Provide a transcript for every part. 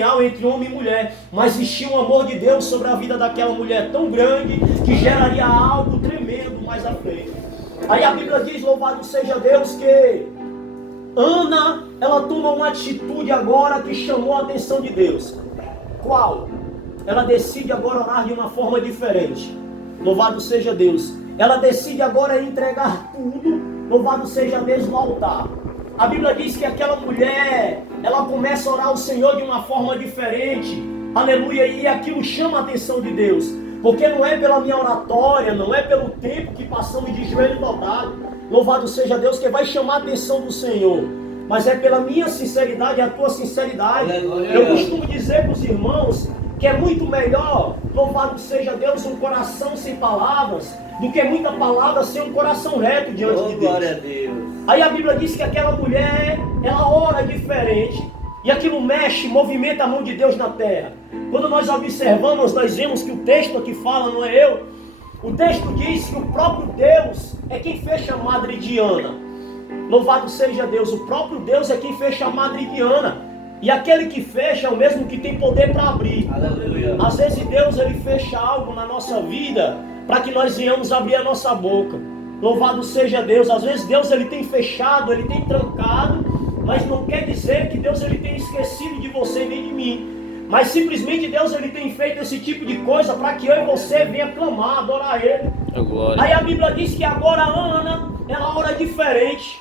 entre homem e mulher, mas existia um amor de Deus sobre a vida daquela mulher tão grande que geraria algo tremendo mais à frente. Aí a Bíblia diz, louvado seja Deus, que Ana, ela toma uma atitude agora que chamou a atenção de Deus. Qual? Ela decide agora orar de uma forma diferente. Louvado seja Deus. Ela decide agora entregar tudo, louvado seja Deus, no altar. A Bíblia diz que aquela mulher, ela começa a orar ao Senhor de uma forma diferente. Aleluia, e aquilo chama a atenção de Deus. Porque não é pela minha oratória, não é pelo tempo que passamos de joelho dobrado, louvado seja Deus, que vai chamar a atenção do Senhor. Mas é pela minha sinceridade e a tua sinceridade. Aleluia. Eu costumo dizer para os irmãos que é muito melhor, louvado seja Deus, um coração sem palavras, do que muita palavra sem um coração reto diante de Deus. Glória a Deus. Aí a Bíblia diz que aquela mulher, ela ora diferente, e aquilo mexe, movimenta a mão de Deus na terra. Quando nós observamos, nós vemos que o texto aqui fala, não é eu, o texto diz que o próprio Deus é quem fez chamada de Ana. Louvado seja Deus, o próprio Deus é quem fez chamada de Ana. E aquele que fecha é o mesmo que tem poder para abrir. Aleluia. Às vezes Deus ele fecha algo na nossa vida para que nós venhamos abrir a nossa boca. Louvado seja Deus. Às vezes Deus ele tem fechado, ele tem trancado, mas não quer dizer que Deus ele tem esquecido de você nem de mim. Mas simplesmente Deus ele tem feito esse tipo de coisa para que eu e você venha clamar, adorar Ele. Aí a Bíblia diz que agora a Ana, ela ora diferente.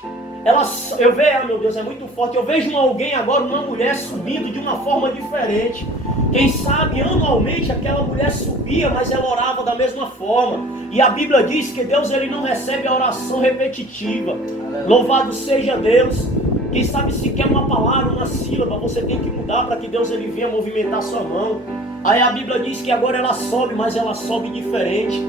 Eu vejo, meu Deus, é muito forte. Eu vejo alguém agora, uma mulher subindo de uma forma diferente. Quem sabe anualmente aquela mulher subia, mas ela orava da mesma forma. E a Bíblia diz que Deus ele não recebe a oração repetitiva. Louvado seja Deus. Quem sabe se quer uma palavra, uma sílaba, você tem que mudar para que Deus ele venha movimentar sua mão. Aí a Bíblia diz que agora ela sobe, mas ela sobe diferente.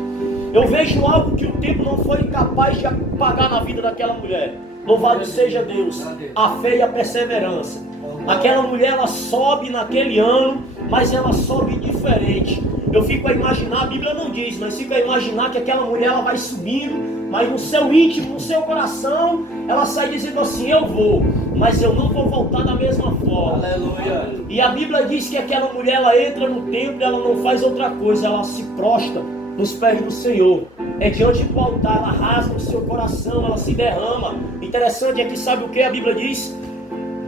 Eu vejo algo que o tempo não foi capaz de apagar na vida daquela mulher. Louvado seja Deus, a fé e a perseverança. Aquela mulher ela sobe naquele ano, mas ela sobe diferente. Eu fico a imaginar, a Bíblia não diz, mas fico a imaginar que aquela mulher ela vai subindo, mas no seu íntimo, no seu coração, ela sai dizendo assim, eu vou, mas eu não vou voltar da mesma forma. Aleluia. E a Bíblia diz que aquela mulher ela entra no templo e ela não faz outra coisa, ela se prostra nos pés do Senhor. É diante do altar, ela rasga o seu coração, ela se derrama. Interessante é que sabe o que a Bíblia diz?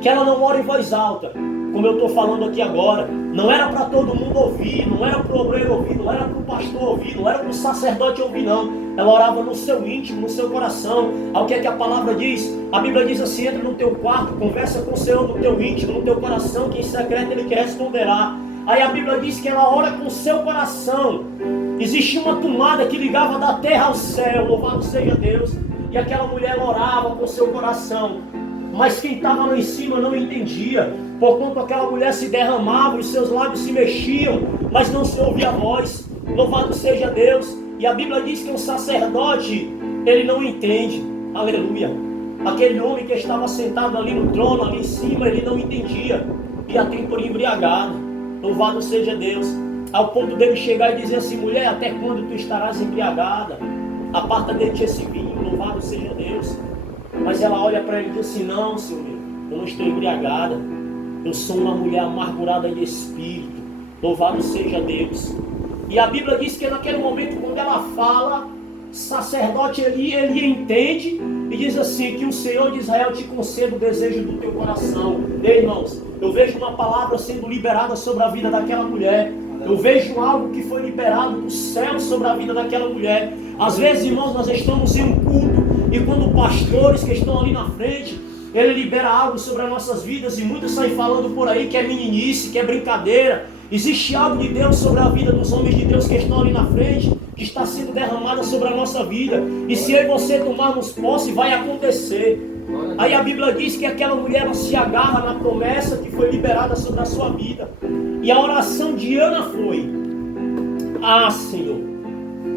Que ela não ora em voz alta, como eu estou falando aqui agora. Não era para todo mundo ouvir, não era para o obreiro ouvir, não era para o pastor ouvir, não era para o sacerdote ouvir, não. Ela orava no seu íntimo, no seu coração. Ao que é que a palavra diz? A Bíblia diz assim, entra no teu quarto, conversa com o Senhor no teu íntimo, no teu coração, que em secreto Ele te responderá. Aí a Bíblia diz que ela ora com o seu coração. Existia uma tomada que ligava da terra ao céu, louvado seja Deus. E aquela mulher orava com o seu coração. Mas quem estava lá em cima não entendia. Porquanto aquela mulher se derramava, os seus lábios se mexiam, mas não se ouvia a voz. Louvado seja Deus. E a Bíblia diz que o sacerdote, ele não entende. Aleluia. Aquele homem que estava sentado ali no trono, ali em cima, ele não entendia. E a tem por embriagado. Louvado seja Deus. Ao ponto dele chegar e dizer assim, mulher, até quando tu estarás embriagada? Aparta de ti esse vinho, louvado seja Deus. Mas ela olha para ele e diz assim, não, Senhor, eu não estou embriagada. Eu sou uma mulher amargurada de espírito. Louvado seja Deus. E a Bíblia diz que naquele momento, quando ela fala, sacerdote ele entende e diz assim, que o Senhor de Israel te conceda o desejo do teu coração. Ei, irmãos, eu vejo uma palavra sendo liberada sobre a vida daquela mulher. Eu vejo algo que foi liberado do céu sobre a vida daquela mulher. Às vezes, irmãos, nós estamos em um culto e quando pastores que estão ali na frente, ele libera algo sobre as nossas vidas e muitos saem falando por aí que é meninice, que é brincadeira. Existe algo de Deus sobre a vida dos homens de Deus que estão ali na frente, que está sendo derramada sobre a nossa vida. E se eu e você tomarmos posse, vai acontecer. Aí a Bíblia diz que aquela mulher ela se agarra na promessa que foi liberada sobre a sua vida. E a oração de Ana foi: ah, Senhor,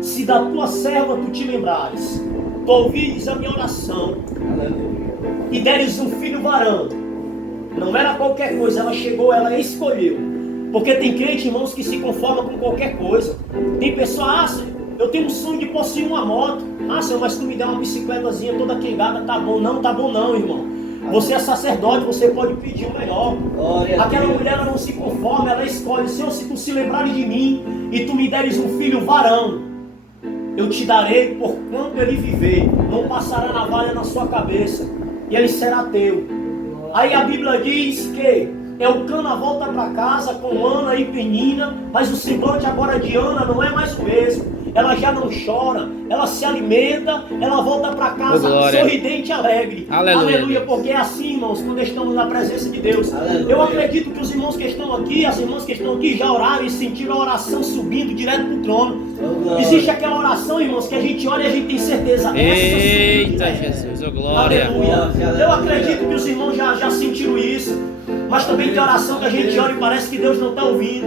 se da tua serva tu te lembrares, tu ouvides a minha oração e deres um filho varão. Não era qualquer coisa, ela chegou, ela escolheu. Porque tem crente, irmãos, que se conforma com qualquer coisa. Tem pessoa, Senhor, eu tenho um sonho de possuir uma moto. Senhor, mas tu me dá uma bicicletazinha toda quebrada, tá bom? Não, tá bom não, irmão. Você é sacerdote, você pode pedir o melhor. Aquela mulher ela não se conforma, ela escolhe: Senhor, se tu se lembrares de mim e tu me deres um filho varão, eu te darei por quanto ele viver, não passará navalha na sua cabeça, e ele será teu. Aí a Bíblia diz que Eucana volta para casa com Ana e Penina, mas o semblante agora de Ana não é mais o mesmo. Ela já não chora, ela se alimenta, ela volta para casa sorridente e alegre. Aleluia. Aleluia, porque é assim, irmãos, quando estamos na presença de Deus. Aleluia. Eu acredito que os irmãos que estão aqui, as irmãs que estão aqui já oraram e sentiram a oração subindo direto para o trono. Existe aquela oração, irmãos, que a gente ora e a gente tem certeza. Eita Jesus, oh glória. Aleluia. Eu acredito que os irmãos já sentiram isso. Mas também tem oração que a gente ora e parece que Deus não está ouvindo.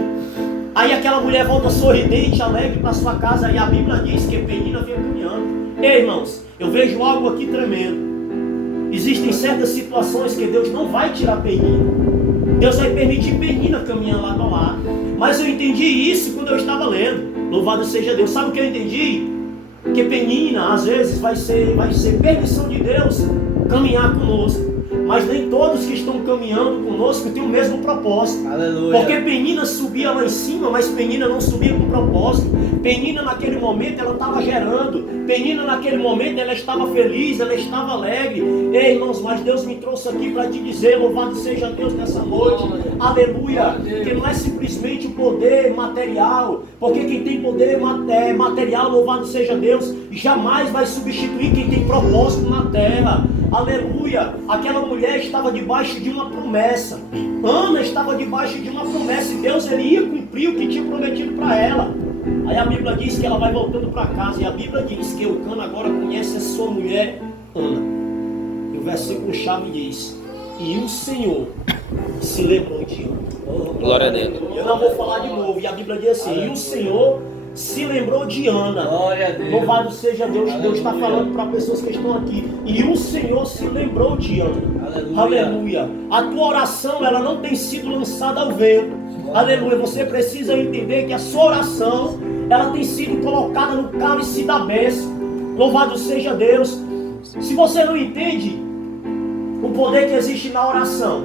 Aí aquela mulher volta sorridente, alegre para sua casa. E a Bíblia diz que Penina vinha caminhando. Ei, irmãos, eu vejo algo aqui tremendo. Existem certas situações que Deus não vai tirar Penina. Deus vai permitir Penina caminhar lado a lado. Mas eu entendi isso quando eu estava lendo. Louvado seja Deus. Sabe o que eu entendi? Que Penina, às vezes, vai ser permissão de Deus caminhar conosco. Mas nem todos que estão caminhando conosco têm o mesmo propósito. Aleluia. Porque Penina subia lá em cima, mas Penina não subia com propósito. Penina naquele momento ela estava gerando. Penina naquele momento ela estava feliz, ela estava alegre. Ei, irmãos, mas Deus me trouxe aqui para te dizer: louvado seja Deus nessa noite. Aleluia. Que não é simplesmente o poder material. Porque quem tem poder material, louvado seja Deus, jamais vai substituir quem tem propósito na terra. Aleluia. Aquela mulher estava debaixo de uma promessa. Ana estava debaixo de uma promessa. E Deus ele ia cumprir o que tinha prometido para ela. Aí a Bíblia diz que ela vai voltando para casa. E a Bíblia diz que Eucana agora conhece a sua mulher Ana. E o versículo chave diz: e o Senhor se lembrou de Ana. Glória a Deus. Eu não vou falar de novo. E a Bíblia diz assim: e o Senhor se lembrou de Ana. Glória a Deus. Louvado seja Deus. Aleluia. Deus está falando para pessoas que estão aqui. E o Senhor se lembrou de Ana. Aleluia. Aleluia. A tua oração ela não tem sido lançada ao vento. Aleluia. Você precisa entender que a sua oração ela tem sido colocada no cálice da bênção. Louvado seja Deus. Se você não entende o poder que existe na oração,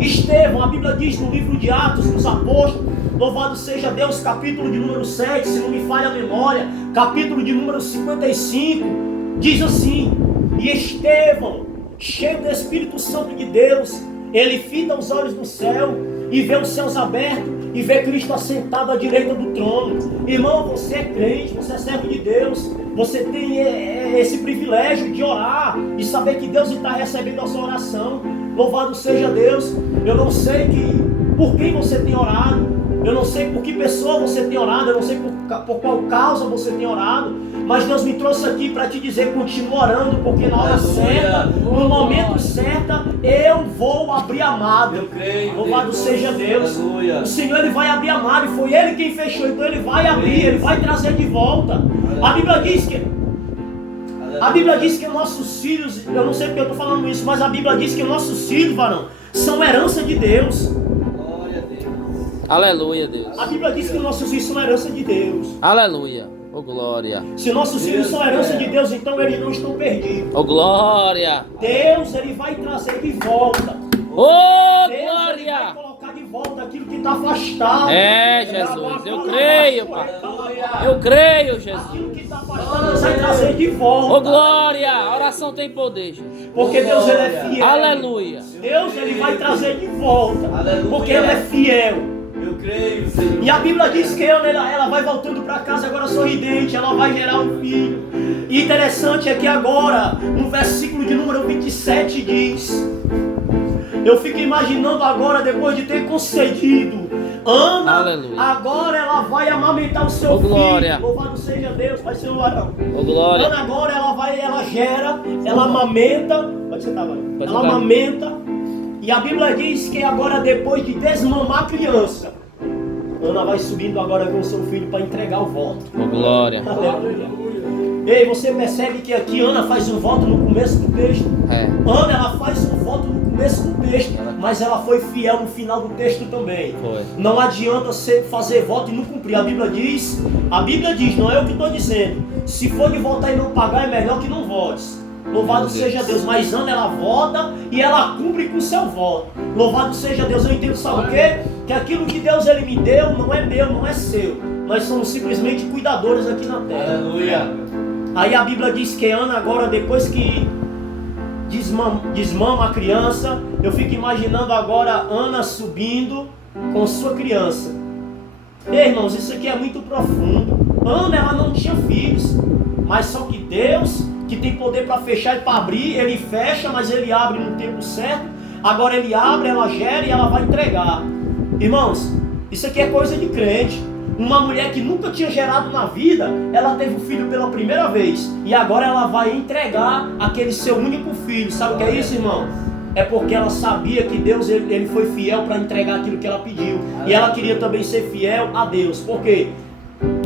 Estevão, a Bíblia diz no livro de Atos dos Apóstolos, louvado seja Deus, capítulo de número 7, se não me falha a memória, capítulo de número 55, diz assim: e Estevão, cheio do Espírito Santo de Deus, ele fita os olhos no céu e vê os céus abertos e vê Cristo assentado à direita do trono. Irmão, você é crente, você é servo de Deus, você tem esse privilégio de orar e saber que Deus está recebendo a sua oração. Louvado seja Deus. Eu não sei por quem você tem orado, eu não sei por que pessoa você tem orado, eu não sei por qual causa você tem orado, mas Deus me trouxe aqui para te dizer: continua orando, porque na hora certa, no momento certo, eu vou abrir a Mado. Eu creio. Louvado seja Deus. Aleluia. O Senhor ele vai abrir a Mado, e foi Ele quem fechou, então Ele vai abrir, Ele vai trazer de volta. Aleluia. A Bíblia diz que nossos filhos, eu não sei porque eu estou falando isso, mas a Bíblia diz que nossos filhos, varão, são herança de Deus. Glória a Deus. Aleluia, Deus. A Bíblia diz que nossos filhos são herança de Deus. Aleluia. Oh glória. Se nossos filhos são herança de Deus, então eles não estão perdidos. Oh glória. Deus ele vai trazer de volta. Oh Deus, glória. Ele vai colocar de volta aquilo que está afastado. É, Jesus. Eu creio, Pai. Eu creio, Jesus. Aquilo que está afastado, Deus vai trazer de volta. Oh glória. A oração tem poder, Jesus. Porque Deus ele é fiel. Aleluia. Deus ele vai trazer de volta. Aleluia. Porque Ele é fiel. Eu creio, Senhor. E a Bíblia diz que ela vai voltando para casa agora sorridente, ela vai gerar um filho. E interessante é que agora, no versículo de número 27 diz: eu fico imaginando agora, depois de ter concedido, Ana, aleluia, agora ela vai amamentar o seu filho. Glória. Louvado seja Deus, vai ser o varão. Glória. Ana agora ela gera, ela amamenta. Pode sentar, varão. Ela amamenta. E a Bíblia diz que agora, depois de desmamar a criança, Ana vai subindo agora com o seu filho para entregar o voto. Oh, glória. Aleluia. Ei, você percebe que aqui Ana faz um voto no começo do texto? É. Ana, ela faz um voto no começo do texto, mas ela foi fiel no final do texto também. Foi. Não adianta você fazer voto e não cumprir. A Bíblia diz, não é eu que estou dizendo. Se for de votar e não pagar, é melhor que não votes. Louvado seja Deus. Mas Ana, ela vota e ela cumpre com o seu voto. Louvado seja Deus. Eu entendo, sabe o quê? Que aquilo que Deus ele me deu não é meu, não é seu. Nós somos simplesmente cuidadores aqui na terra. Aleluia. Aí a Bíblia diz que Ana agora, depois que desmama a criança, eu fico imaginando agora Ana subindo com sua criança. Ei, irmãos, isso aqui é muito profundo. Ana, ela não tinha filhos, mas só que Deus, que tem poder para fechar e para abrir, ele fecha, mas ele abre no tempo certo. Agora ele abre, ela gera e ela vai entregar. Irmãos, isso aqui é coisa de crente. Uma mulher que nunca tinha gerado na vida, ela teve o filho pela primeira vez. E agora ela vai entregar aquele seu único filho. Sabe o que é isso, irmão? É porque ela sabia que Deus ele foi fiel para entregar aquilo que ela pediu. E ela queria também ser fiel a Deus. Por quê?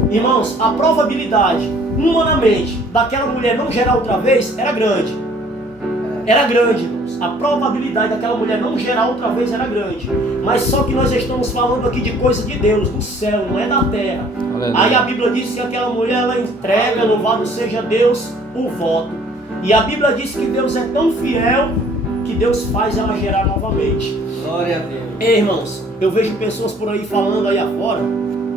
Irmãos, a probabilidade, humanamente, daquela mulher não gerar outra vez, era grande. Era grande, irmãos. A probabilidade daquela mulher não gerar outra vez era grande. Mas só que nós estamos falando aqui de coisa de Deus, do céu, não é da terra. Aleluia. Aí a Bíblia diz que aquela mulher, ela entrega, louvado seja Deus, o voto. E a Bíblia diz que Deus é tão fiel que Deus faz ela gerar novamente. Glória a Deus. Ei, irmãos, eu vejo pessoas por aí falando aí afora,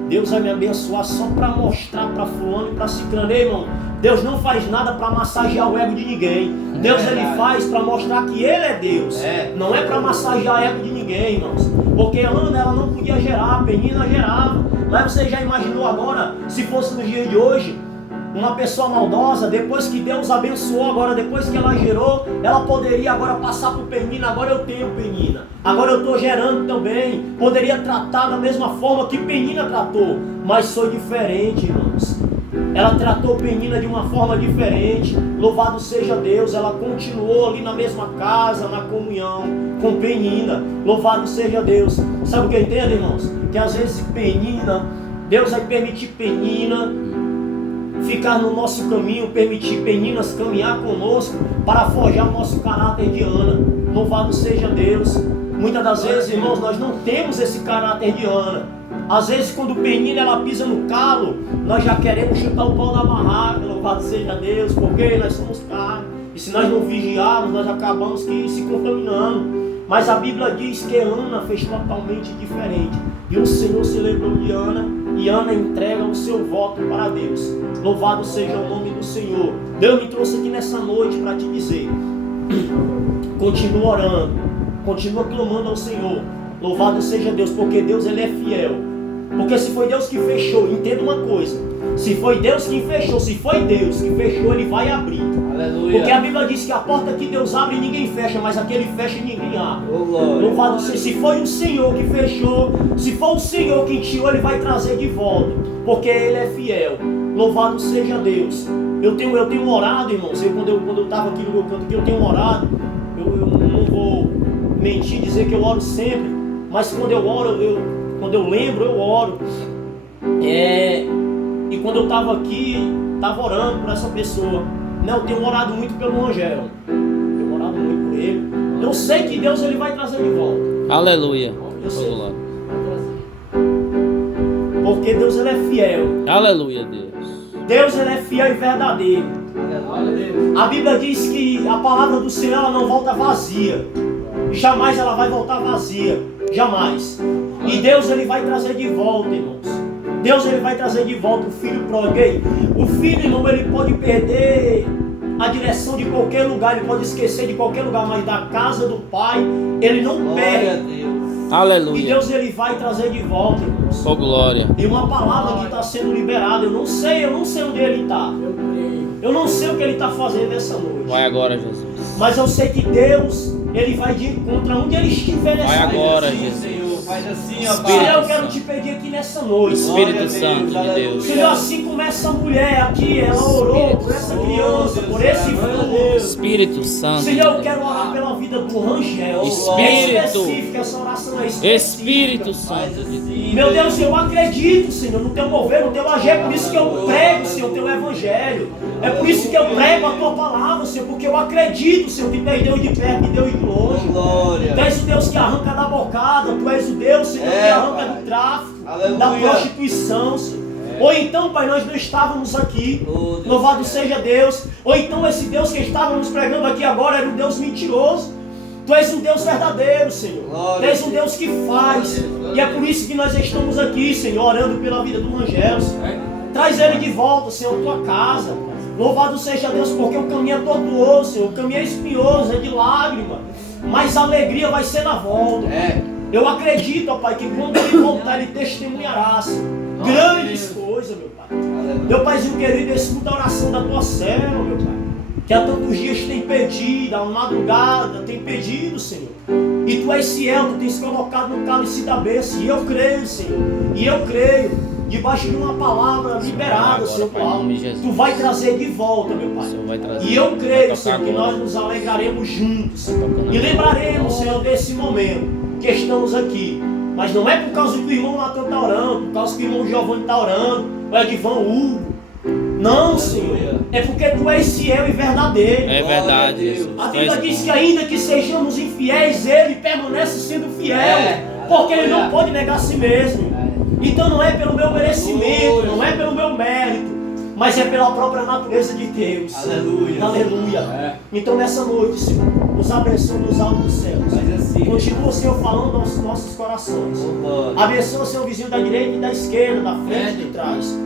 Deus vai me abençoar só para mostrar para fulano e para ciclano. Ei, irmão, Deus não faz nada para massagear o ego de ninguém. Deus ele faz para mostrar que Ele é Deus. Não é para massagear o ego de ninguém, irmãos. Porque Ana, ela não podia gerar, a Penina gerava. Mas você já imaginou agora, se fosse no dia de hoje, uma pessoa maldosa, depois que Deus abençoou, agora depois que ela gerou, ela poderia agora passar por Penina. Agora eu tenho Penina, agora eu estou gerando também. Poderia tratar da mesma forma que Penina tratou, mas foi diferente, irmãos. Ela tratou Penina de uma forma diferente. Louvado seja Deus, ela continuou ali na mesma casa, na comunhão com Penina. Louvado seja Deus. Sabe o que eu entendo, irmãos? Que às vezes Penina, Deus vai permitir Penina ficar no nosso caminho, permitir Peninas caminhar conosco para forjar o nosso caráter de Ana. Louvado seja Deus. Muitas das vezes, irmãos, nós não temos esse caráter de Ana. Às vezes, quando Penina ela pisa no calo, nós já queremos chutar o pau da barraca. Louvado seja Deus, porque nós somos carne. E se nós não vigiarmos, nós acabamos que se contaminando. Mas a Bíblia diz que Ana fez totalmente diferente. E o Senhor se lembrou de Ana, e Ana entrega o seu voto para Deus. Louvado seja o nome do Senhor. Deus me trouxe aqui nessa noite para te dizer: continua orando, continua clamando ao Senhor. Louvado seja Deus, porque Deus ele é fiel. Porque se foi Deus que fechou, entenda uma coisa: se foi Deus que fechou, se foi Deus que fechou, Ele vai abrir. Aleluia. Porque a Bíblia diz que a porta que Deus abre ninguém fecha, mas aquele fecha ninguém abre. Louvado seja. Se foi o Senhor que fechou, se for o Senhor que tirou, Ele vai trazer de volta, porque Ele é fiel. Louvado seja Deus. Eu tenho orado, irmãos. Quando eu estava aqui no meu canto, eu tenho orado. Eu não vou mentir, dizer que eu oro sempre, mas quando eu oro, quando eu lembro, eu oro. E quando eu estava aqui, estava orando por essa pessoa. Não, eu tenho orado muito pelo Angel. Tenho orado muito por ele. Eu sei que Deus ele vai trazer de volta. Aleluia. Eu sei. Porque Deus ele é fiel. Aleluia, Deus. Deus ele é fiel e verdadeiro. A Bíblia diz que a palavra do Senhor ela não volta vazia. Jamais ela vai voltar vazia. Jamais. E Deus ele vai trazer de volta, irmãos. Deus ele vai trazer de volta o filho pródigo. O filho, irmão, ele pode perder a direção de qualquer lugar, ele pode esquecer de qualquer lugar, mas da casa do Pai, ele não perde. Aleluia. E Deus ele vai trazer de volta, irmãos. Oh, glória. E uma palavra que está sendo liberada, eu não sei onde ele está. Eu não sei o que ele está fazendo essa noite. Vai agora, Jesus. Mas eu sei que Deus, ele vai de encontro aonde ele estiver nessa noite. Vai agora, Jesus. Faz assim, ó, Senhor, eu quero te pedir aqui nessa noite. Espírito Santo de Deus. Senhor, assim como essa mulher aqui, ela orou por essa criança, por esse filho. Espírito Santo. Senhor, eu quero orar pela vida do Rangel. Espírito. É específica, essa oração é específica. Espírito Santo de Deus. Meu Deus, eu acredito, Senhor, no teu mover, no teu agir. É por isso que eu prego, Senhor, o teu evangelho. É por isso que eu prego a tua palavra, Senhor, porque eu acredito, Senhor, que tu és Deus de perto e Deus de longe. Tu és o Deus que arranca da bocada, tu és o Deus, Senhor, que arranca do tráfico, da prostituição, Senhor. Ou então, Pai, nós não estávamos aqui. Louvado seja Deus. Ou então esse Deus que estávamos pregando aqui agora era um Deus mentiroso. Tu és um Deus verdadeiro, Senhor. Tu és um Deus que faz. E é por isso que nós estamos aqui, Senhor, orando pela vida do Rangel. Traz ele de volta, Senhor, à tua casa. Louvado seja Deus, porque o caminho é tortuoso, Senhor. O caminho é espinhoso, é de lágrima. Mas a alegria vai ser na volta. Eu acredito, ó Pai, que quando ele voltar, ele testemunhará, Senhor, grandes coisas, meu Pai. Meu Paizinho querido, escuta a oração da tua serva, meu Pai, que há tantos dias tem pedido, a madrugada tem pedido, Senhor. E tu és fiel, tu tens colocado no cálice da bênção. E eu creio, Senhor. E eu creio, debaixo de uma palavra liberada, Senhor, tu vai trazer de volta, meu Pai. E eu creio, Senhor, que nós nos alegraremos juntos. E lembraremos, Senhor, desse momento que estamos aqui. Mas não é por causa que o irmão Natan está orando, por causa que o irmão Giovanni está orando, ou é de Ivan Hugo. Não, Senhor. É porque tu és fiel e verdadeiro. É verdade. A Bíblia diz que ainda que sejamos infiéis, Ele permanece sendo fiel. Porque Ele não pode negar a si mesmo. Então não é pelo meu merecimento, não é pelo meu mérito, mas é pela própria natureza de Deus. Aleluia. Aleluia. Então nessa noite, Senhor, nos abençoe nos altos dos céus. Continua, Senhor, falando aos nossos corações. Abençoa o seu vizinho da direita e da esquerda, da frente e de trás.